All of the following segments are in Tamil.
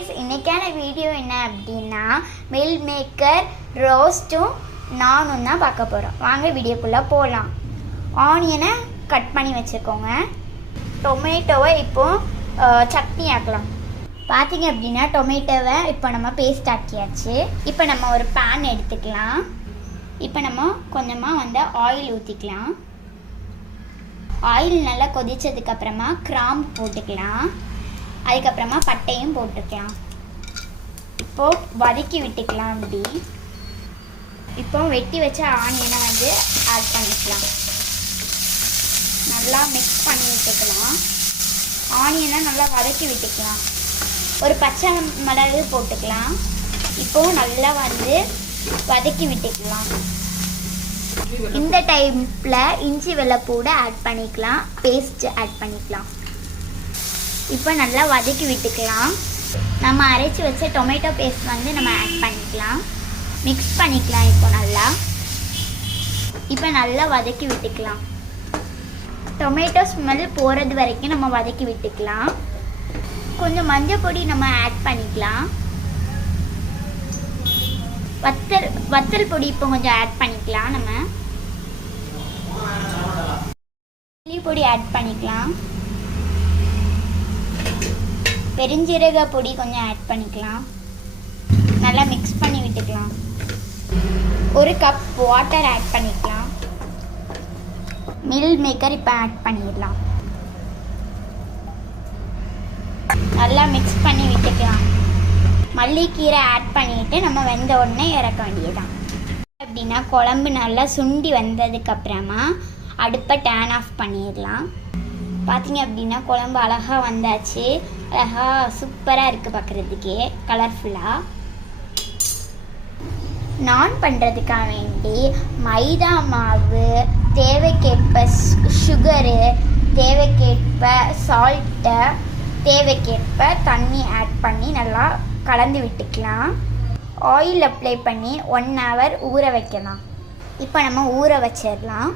கைஸ், இன்னைக்கான வீடியோ என்ன அப்படின்னா மில் மேக்கர் ரோஸ்ட்டும் நானும் தான் பார்க்க போகிறோம். வாங்க வீடியோக்குள்ளே போகலாம். ஆனியனை கட் பண்ணி வச்சுக்கோங்க. டொமேட்டோவை இப்போ சட்னி ஆக்கலாம். பார்த்தீங்க அப்படின்னா டொமேட்டோவை இப்போ நம்ம பேஸ்ட் ஆக்கியாச்சு. இப்போ நம்ம ஒரு பேன் எடுத்துக்கலாம். இப்போ நம்ம கொஞ்சமாக ஆயில் ஊற்றிக்கலாம். ஆயில் நல்லா கொதிச்சதுக்கப்புறமா கிராம்பு போட்டுக்கலாம். அதுக்கப்புறமா பட்டையும் போட்டுக்கலாம். இப்போது வதக்கி விட்டுக்கலாம். அப்படி இப்போ வெட்டி வச்ச ஆனியனை ஆட் பண்ணிக்கலாம். நல்லா மிக்ஸ் பண்ணி விட்டுக்கலாம். ஆனியனை நல்லா வதக்கி விட்டுக்கலாம். ஒரு பச்சை மிளகு போட்டுக்கலாம். இப்போது நல்லா வதக்கி விட்டுக்கலாம். இந்த டைமில் இஞ்சி வெள்ளைப்பூடு ஆட் பண்ணிக்கலாம். பேஸ்ட் ஆட் பண்ணிக்கலாம். இப்போ நல்லா வதக்கி விட்டுக்கலாம். நம்ம அரைச்சி வச்ச டொமேட்டோ பேஸ்ட் நம்ம ஆட் பண்ணிக்கலாம். மிக்ஸ் பண்ணிக்கலாம். இப்போ நல்லா வதக்கி விட்டுக்கலாம். டொமேட்டோ ஸ்மெல் போகிறது வரைக்கும் நம்ம வதக்கி விட்டுக்கலாம். கொஞ்சம் மஞ்சள் பொடி நம்ம ஆட் பண்ணிக்கலாம். வத்தல் பொடி இப்போ கொஞ்சம் ஆட் பண்ணிக்கலாம். நம்ம சில்லி பொடி ஆட் பண்ணிக்கலாம். பெருஞ்சீரக பொடி கொஞ்சம் ஆட் பண்ணிக்கலாம். நல்லா மிக்ஸ் பண்ணி விட்டுக்கலாம். ஒரு கப் வாட்டர் ஆட் பண்ணிக்கலாம். மில் மேக்கர் இப்போ ஆட் பண்ணிடலாம். நல்லா மிக்ஸ் பண்ணி விட்டுக்கலாம். மல்லிக்கீரை ஆட் பண்ணிவிட்டு நம்ம வெந்த உடனே இறக்க வேண்டியதுதான். அப்படின்னா குழம்பு நல்லா சுண்டி வந்ததுக்கப்புறமா அடுப்பை டேன் ஆஃப் பண்ணிடலாம். பார்த்தீங்க அப்படின்னா குழம்பு அழகாக வந்தாச்சு. அழகாக சூப்பராக இருக்குது பார்க்குறதுக்கே, கலர்ஃபுல்லாக. நான் பண்ணுறதுக்காக வேண்டி மைதா மாவு, தேவைக்கேற்ப சுகரு, தேவைக்கேற்ப சால்ட்டை, தேவைக்கேற்ப தண்ணி ஆட் பண்ணி நல்லா கலந்து விட்டுக்கலாம். ஆயில் அப்ளை பண்ணி 1 hour ஊற வைக்கலாம். இப்போ நம்ம ஊற வச்சிடலாம்.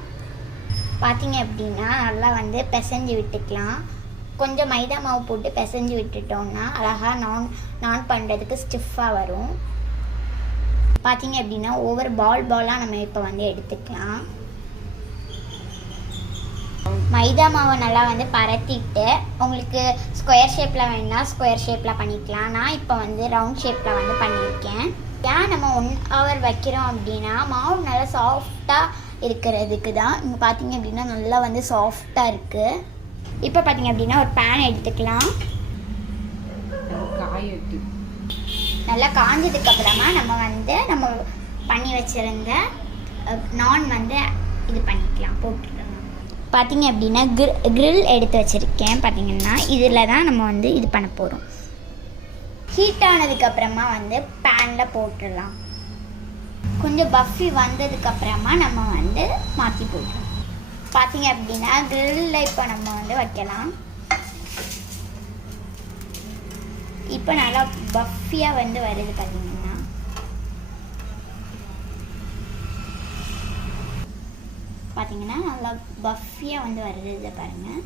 பார்த்தீங்க அப்படின்னா நல்லா பிசைஞ்சு விட்டுக்கலாம். கொஞ்சம் மைதா மாவு போட்டு பிசைஞ்சு விட்டுட்டோம்னா அழகாக நான் பண்ணுறதுக்கு ஸ்டிஃபாக வரும். பார்த்தீங்க அப்படின்னா ஒவ்வொரு பாலாக நம்ம இப்போ எடுத்துக்கலாம். மைதா மாவை நல்லா பரத்திட்டு உங்களுக்கு ஸ்கொயர் ஷேப்பில் வேணுன்னா ஸ்கொயர் ஷேப்பில் பண்ணிக்கலாம். நான் இப்போ ரவுண்ட் ஷேப்பில் பண்ணியிருக்கேன். ஏன் நம்ம 1 hour வைக்கிறோம் அப்படின்னா மாவு நல்லா சாஃப்டாக இருக்கிறதுக்கு தான். இங்கே பார்த்தீங்க அப்படின்னா நல்லா சாஃப்டாக இருக்குது. இப்போ பார்த்தீங்க அப்படின்னா ஒரு பேன் எடுத்துக்கலாம். நல்லா காஞ்சதுக்கப்புறமா நம்ம பண்ணி வச்சுருந்த நான் இது பண்ணிக்கலாம், போட்டுக்கலாம். பார்த்தீங்க அப்படின்னா கிரில் எடுத்து வச்சுருக்கேன். பார்த்தீங்கன்னா இதில் தான் நம்ம இது பண்ண போகிறோம். ஹீட் ஆனதுக்கப்புறமா பேனில் போட்டுடலாம். கொஞ்சம் பஃபி வந்ததுக்கப்புறமா நம்ம மாற்றி போட்டுடலாம். பார்த்தீங்க அப்படின்னா கிரில்லில் இப்போ நம்ம வைக்கலாம். இப்போ நல்லா பஃபியாக வருது. பார்த்தீங்கன்னா நல்லா பஃபியாக வருது. பாருங்கள்,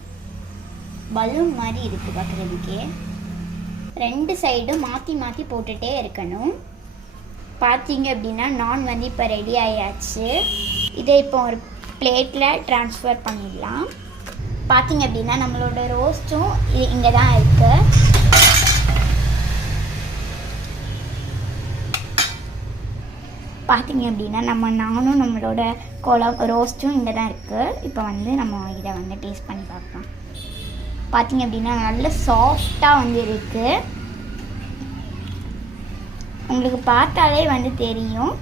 பலூன் மாதிரி இருக்குது பார்க்குறதுக்கே. 2 சைடும் மாற்றி மாற்றி போட்டுகிட்டே இருக்கணும். பார்த்தீங்க அப்படின்னா நான் இப்போ ரெடி ஆயாச்சு. இதை இப்போ ஒரு பிளேட்டில் ட்ரான்ஸ்ஃபர் பண்ணிடலாம். பார்த்தீங்க அப்படின்னா நம்மளோட ரோஸ்ட்டும் இங்கே தான் இருக்குது. பார்த்தீங்க அப்படின்னா நானும் நம்மளோட ரோஸ்ட்டும் இங்கே தான் இருக்குது. இப்போ நம்ம இதை டேஸ்ட் பண்ணி பார்க்கலாம். பார்த்தீங்க அப்படின்னா நல்ல சாஃப்டாக இருக்குது. உங்களுக்கு பார்த்தாலே தெரியும்.